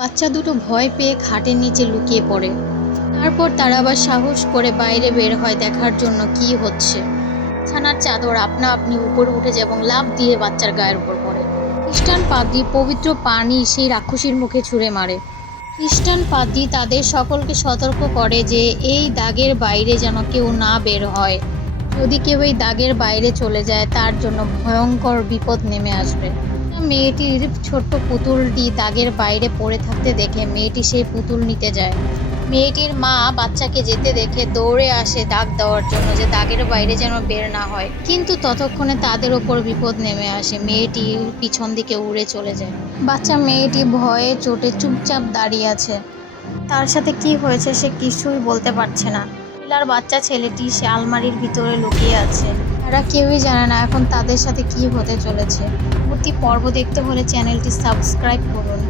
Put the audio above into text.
বাচ্চা দুটো ভয় পেয়ে খাটের নিচে লুকিয়ে পড়ে। তারপর তারা আবার সাহস করে বাইরে বের হয় দেখার জন্য কি হচ্ছে। ছানার চাদর আপনা আপনি উপরে উঠে যায় এবং লাফ দিয়ে বাচ্চার গায়ের উপর পড়ে। খ্রিস্টান পাদ্রী পবিত্র পানি সেই রাক্ষসীর মুখে ছুঁড়ে মারে। খ্রিস্টান পাদ্রী তাদের সকলকে সতর্ক করে যে এই দাগের বাইরে যেন কেউ না বের হয়। যদি কেউ এই দাগের বাইরে চলে যায় তার জন্য ভয়ঙ্কর বিপদ নেমে আসবে। মেয়েটির ছোট্ট পুতুলটি দাগের বাইরে পড়ে থাকতে দেখে মেয়েটি সেই পুতুল নিতে যায়। মেয়েটির মা বাচ্চাকে যেতে দেখে দৌড়ে আসে দাগ দেওয়ার জন্য, যে দাগের বাইরে যেন বের না হয়। কিন্তু ততক্ষণে তাদের ওপর বিপদ নেমে আসে, মেয়েটি পিছন দিকে উড়ে চলে যায়। বাচ্চা মেয়েটি ভয়ে চোটে চুপচাপ দাঁড়িয়ে আছে। তার সাথে কি হয়েছে সে কিছুই বলতে পারছে না। পিলার বাচ্চা ছেলেটি সে আলমারির ভিতরে লুকিয়ে আছে। তারা কেউই জানে না এখন তাদের সাথে কি হতে চলেছে। পরবর্তী পর্ব দেখতে হলে চ্যানেলটি সাবস্ক্রাইব করুন।